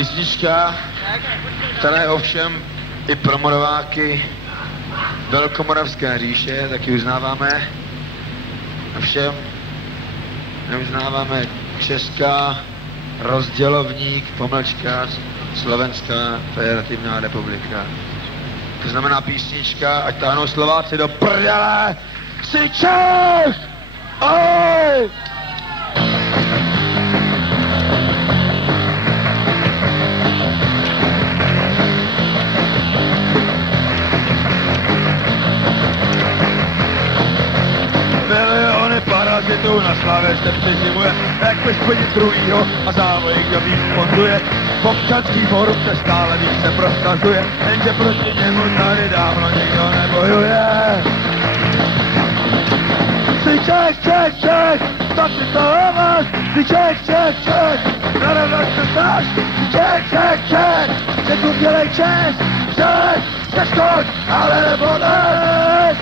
Písnička, která je ovšem i pro moraváky Velkomoravské říše, taky uznáváme. Ovšem neuznáváme Česká rozdělovník, pomlčka, Slovenská federativní republika. To znamená písnička, ať táhnou Slováci do prdele, jsi Čech! Oj! Miliony parazitů na slávě se přeživuje, jak bez chodit druhýho a závojí, kdo víc fonduje. Občanský fórum se stále více prosazuje, jenže proti němu tady dávno nikdo nebojuje. Jsi Čech, Čech, Čech, tak si to máš, jsi Čech, Čech, Čech, naravnak se znáš, jsi Čech, Čech, Čech, Čeku dělej Čech, Čech, přeskoč, ale nebo ne.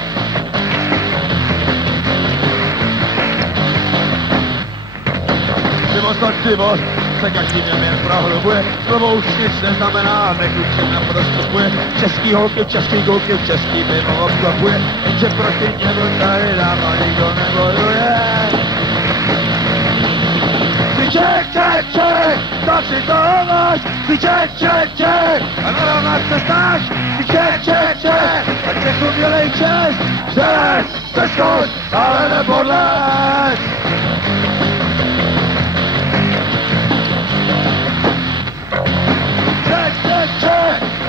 Život se každý den jen prohlubuje, slovo už nic neznamená, nekučím naprostupuje, český holky v český kulky v český pivo obklopuje, jenže proti němu tady dávno nikdo nebojuje. Jsi Čech, Čech, Čech, tak si to máš, jsi Čech, Čech, Čech, a narovnat se znáš, jsi Čech, Čech, Čech, a Čechu dělej čest, Čech, přeskoč, ale nepodlež.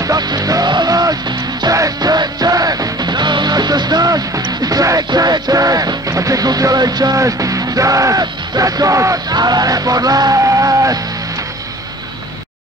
Tak si to máš, Čech, Čech, Čech, narovnat se znáš, Čech, Čech, Čech, a Čechu dělej čest, Čech, přeskoč, ale nepodlež.